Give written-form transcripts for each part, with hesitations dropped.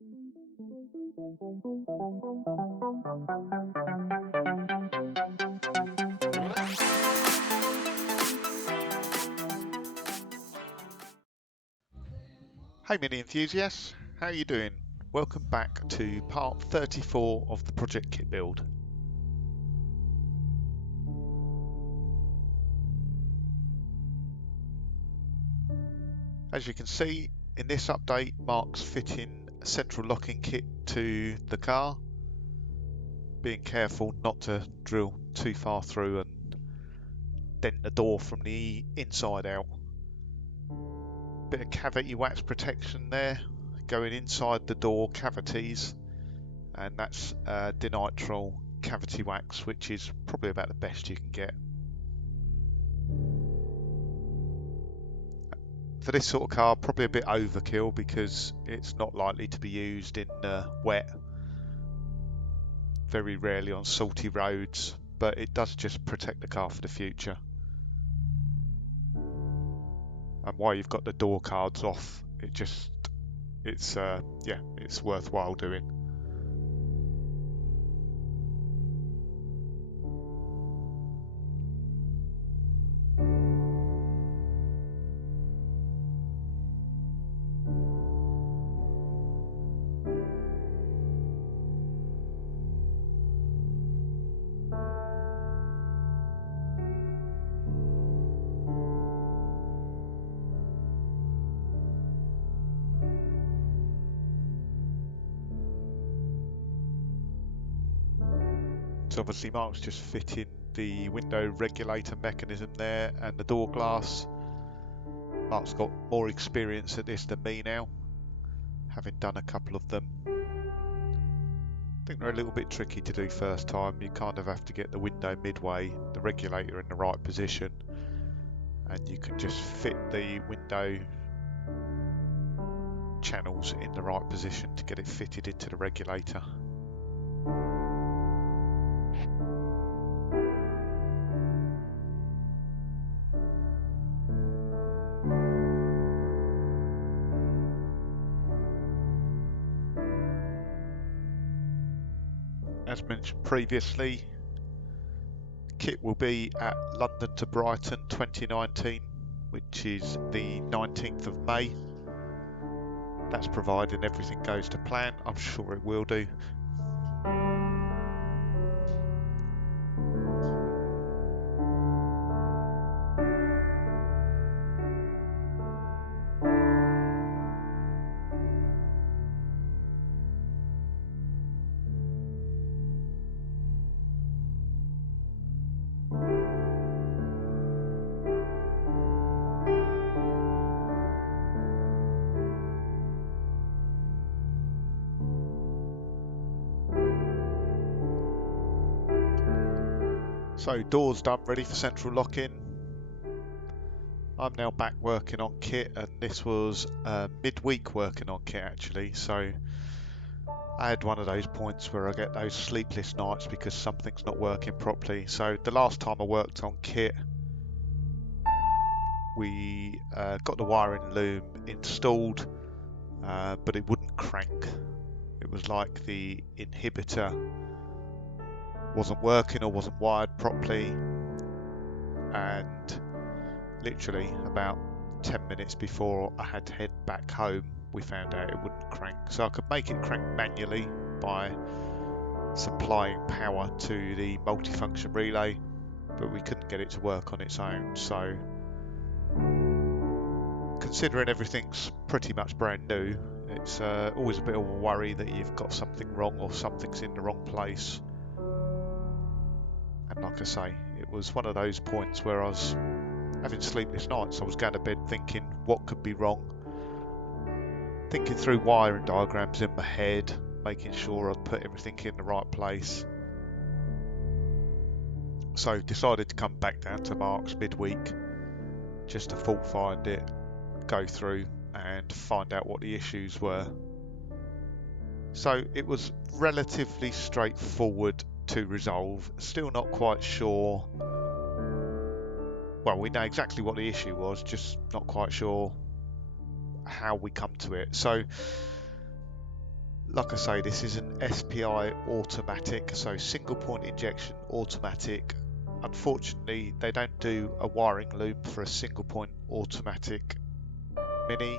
Hey Mini enthusiasts, how are you doing? Welcome back to part 34 of the Project Kit build. As you can see, in this update, Mark's fitting a central locking kit to the car, being careful not to drill too far through and dent the door from the inside out. Bit of cavity wax protection there, going inside the door cavities, and that's denitrile cavity wax, which is probably about the best you can get. For this sort of car, probably a bit overkill because it's not likely to be used in wet, very rarely on salty roads, but it does just protect the car for the future. And while you've got the door cards off, it's worthwhile doing. So obviously Mark's just fitting the window regulator mechanism there and the door glass. Mark's got more experience at this than me now, having done a couple of them. I think they're a little bit tricky to do first time. You kind of have to get the window midway, the regulator in the right position, and you can just fit the window channels in the right position to get it fitted into the regulator. As mentioned previously, kit will be at London to Brighton 2019, which is the 19th of May. That's providing everything goes to plan. I'm sure it will do. So doors done, ready for central lock-in. I'm now back working on kit, and this was midweek working on kit actually. So I had one of those points where I get those sleepless nights because something's not working properly. So the last time I worked on kit, we got the wiring loom installed, but it wouldn't crank. It was like the inhibitor wasn't working or wasn't wired properly, and literally about 10 minutes before I had to head back home, we found out it wouldn't crank. So I could make it crank manually by supplying power to the multifunction relay, but we couldn't get it to work on its own. So considering everything's pretty much brand new, it's always a bit of a worry that you've got something wrong or something's in the wrong place. And like I say, it was one of those points where I was having sleepless nights. I was going to bed thinking what could be wrong, thinking through wiring diagrams in my head, making sure I'd put everything in the right place. So decided to come back down to Mark's midweek just to fault find it, go through and find out what the issues were. So it was relatively straightforward to resolve. Still not quite sure. Well, we know exactly what the issue was, just not quite sure how we come to it. So Like I say, this is an SPI automatic, so single point injection automatic. Unfortunately, they don't do a wiring loom for a single point automatic Mini.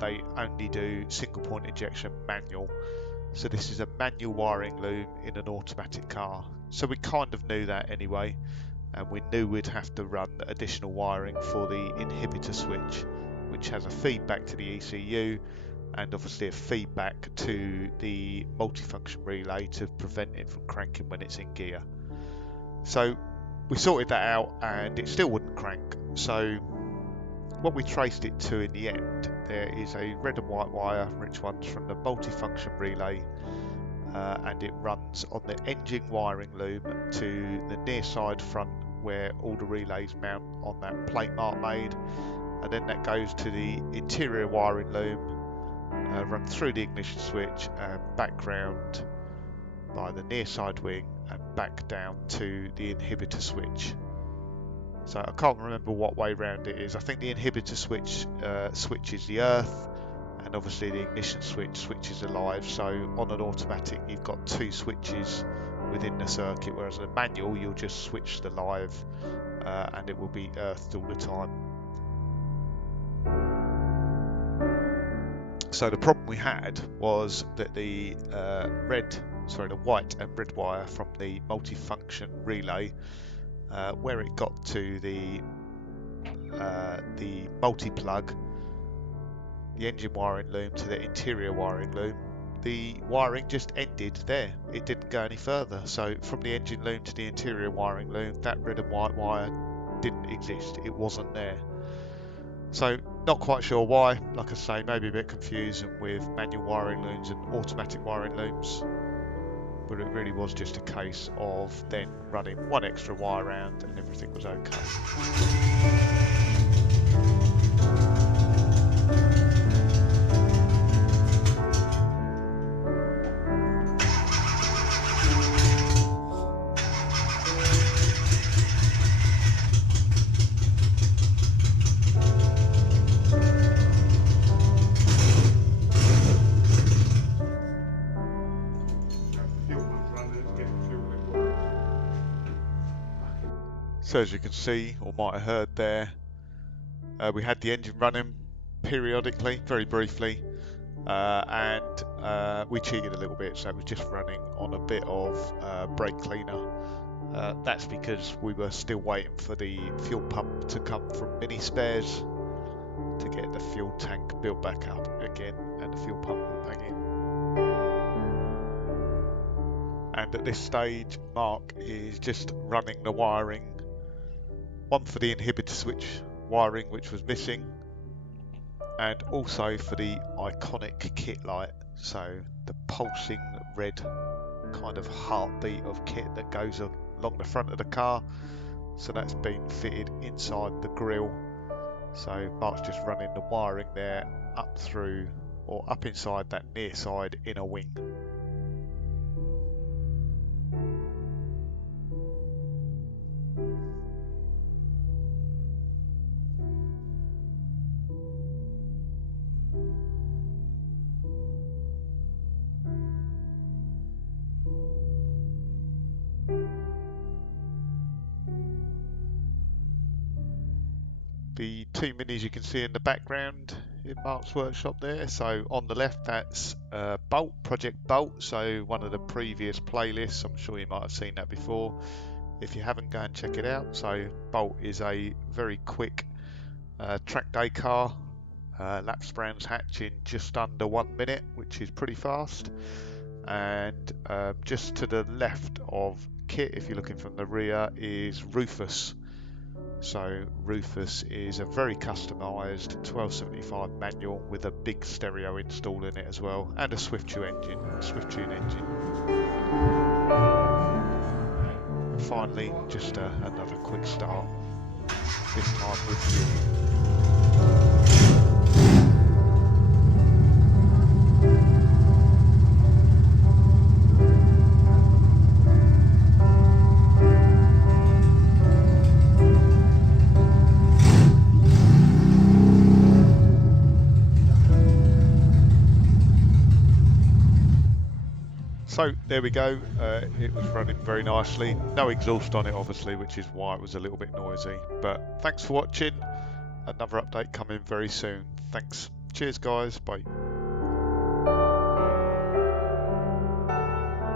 They only do single point injection manual. So this is a manual wiring loom in an automatic car. So we kind of knew that anyway, and we knew we'd have to run additional wiring for the inhibitor switch, which has a feedback to the ECU and obviously a feedback to the multifunction relay to prevent it from cranking when it's in gear. So we sorted that out and it still wouldn't crank. So what we traced it to in the end, there is a red and white wire, which runs from the multifunction relay and it runs on the engine wiring loom to the near side front where all the relays mount on that plate Mark made, and then that goes to the interior wiring loom, run through the ignition switch and back round by the near side wing and back down to the inhibitor switch. So I can't remember what way round it is. I think the inhibitor switch switches the earth, and obviously the ignition switch switches the live. So on an automatic you've got two switches within the circuit, whereas in a manual you'll just switch the live and it will be earthed all the time. So the problem we had was that the white and red wire from the multifunction relay, where it got to the multi-plug, the engine wiring loom to the interior wiring loom, the wiring just ended there. It didn't go any further. So from the engine loom to the interior wiring loom, that red and white wire didn't exist. It wasn't there. So not quite sure why. Like I say, maybe a bit confusing with manual wiring looms and automatic wiring looms, but it really was just a case of then running one extra wire around and everything was okay. So as you can see, or might have heard there, we had the engine running periodically, very briefly, and we cheated a little bit, so it was just running on a bit of brake cleaner. That's because we were still waiting for the fuel pump to come from Mini Spares to get the fuel tank built back up again and the fuel pump put back in. And at this stage, Mark is just running the wiring, one for the inhibitor switch wiring which was missing, and also for the iconic KITT light, so the pulsing red kind of heartbeat of KITT that goes along the front of the car. So that's been fitted inside the grille. So Mark's just running the wiring there up through, or up inside that near side inner wing. The two minis you can see in the background in Mark's workshop there. So on the left, that's Bolt, Project Bolt. So one of the previous playlists, I'm sure you might have seen that before. If you haven't, go and check it out. So Bolt is a very quick track day car. Lap spans hatch in just under 1 minute, which is pretty fast. And just to the left of KITT, if you're looking from the rear, is Rufus. So Rufus is a very customised 1275 manual with a big stereo installed in it as well, and a Swift-Tune engine. And finally, just another quick start, this time with fuel. So there we go. It was running very nicely. No exhaust on it, obviously, which is why it was a little bit noisy. But thanks for watching. Another update coming very soon. Thanks. Cheers, guys. Bye.